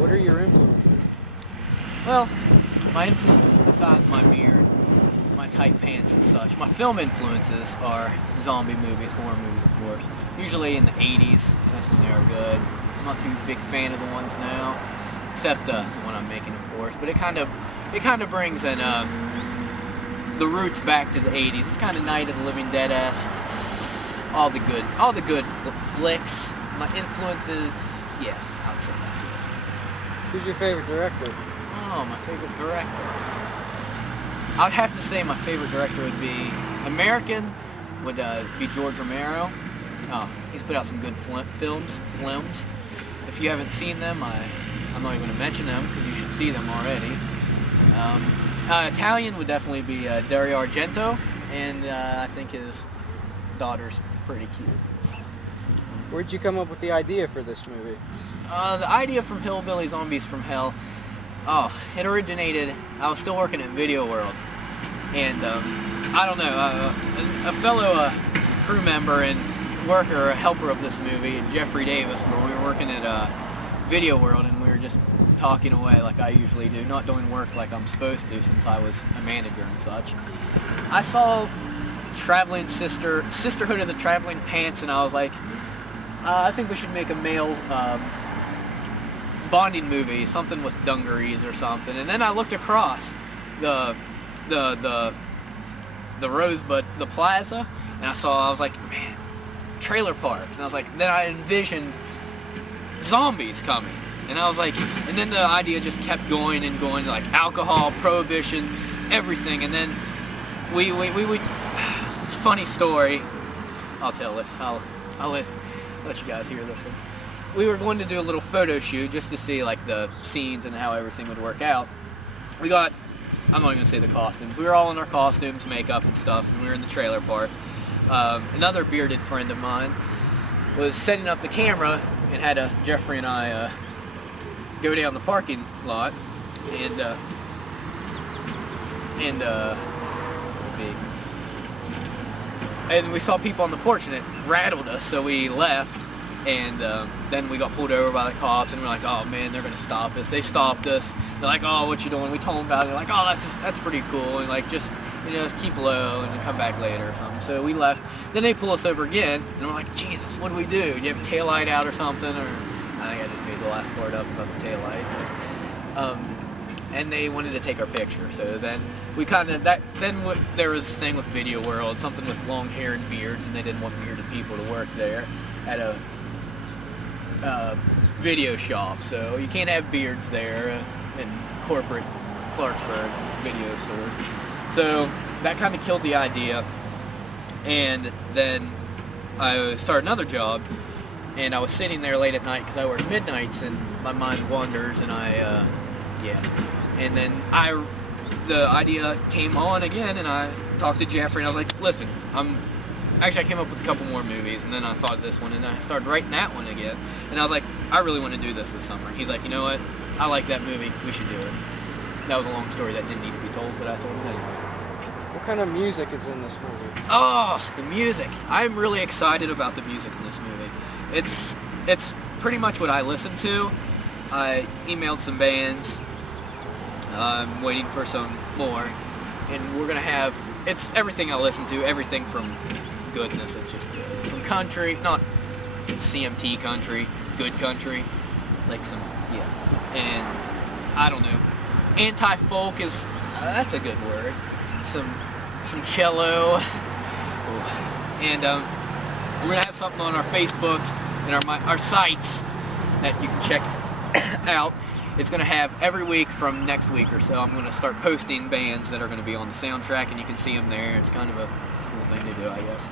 What are your influences? Well, my influences besides my beard, my tight pants and such, my film influences are zombie movies, horror movies of course. Usually in the 80s, that's when they are good. I'm not too big fan of the ones now, except the one I'm making of course, but it kind of brings in the roots back to the 80s. It's kind of Night of the Living Dead-esque. All the good flicks. My influences, yeah, I would say that's it. Who's your favorite director? Oh, my favorite director. I'd have to say my favorite director would be American. Would be George Romero. Oh, he's put out some good films. If you haven't seen them, I'm not even going to mention them because you should see them already. Italian would definitely be Dario Argento, and I think his daughter's pretty cute. Where'd you come up with the idea for this movie? The idea from Hillbilly Zombies From Hell, it originated, I was still working at Video World, and I don't know, a fellow crew member and worker, a helper of this movie, Jeffrey Davis, where we were working at Video World, and we were just talking away like I usually do, not doing work like I'm supposed to since I was a manager and such. I saw Traveling Sisterhood of the Traveling Pants, and I was like, I think we should make a male bonding movie, something with dungarees or something. And then I looked across the Rosebud, the plaza, and I was like, man, trailer parks. And I was like, then I envisioned zombies coming. And I was like, and then the idea just kept going and going, like alcohol, prohibition, everything. And then we it's a funny story. I'll tell this. I'll let you guys hear this one. We were going to do a little photo shoot just to see like the scenes and how everything would work out. I'm not even going to say the costumes. We were all in our costumes, makeup and stuff, and we were in the trailer park. Another bearded friend of mine was setting up the camera and had Jeffrey and I go down the parking lot and we saw people on the porch and it rattled us, so we left, and then we got pulled over by the cops, and we're like, oh man, they're gonna stop us. They stopped us. They're like, oh, what you doing? We told them about it. They're like, oh, that's pretty cool, and like just keep low and come back later or something. So we left. Then they pull us over again, and we're like, Jesus, what do we do? Do you have a tail light out or something? Or I think I just made the last part up about the tail light. But, and they wanted to take our picture. So then we there was this thing with Video World, something with long hair and beards, and they didn't want bearded people to work there at a video shop. So you can't have beards there in corporate Clarksburg video stores. So that kind of killed the idea. And then I started another job, and I was sitting there late at night because I work midnights, and my mind wanders, and and then the idea came on again, and I talked to Jeffrey, and I was like, listen, I came up with a couple more movies, and then I thought of this one, and I started writing that one again, and I was like, I really want to do this summer. And he's like, you know what, I like that movie, we should do it. That was a long story that didn't need to be told, but I told him anyway. What kind of music is in this movie? Oh, the music. I'm really excited about the music in this movie. It's pretty much what I listen to. I emailed some bands. I'm waiting for some more. And we're going to have, it's everything I listen to, everything from goodness, it's just good. From country, not CMT country, good country, like some, and I don't know. Anti-folk is, that's a good word. Some cello. Ooh. And we're going to have something on our Facebook and our sites that you can check out. It's going to have every week from next week or so, I'm going to start posting bands that are going to be on the soundtrack, and you can see them there. It's kind of a cool thing to do, I guess.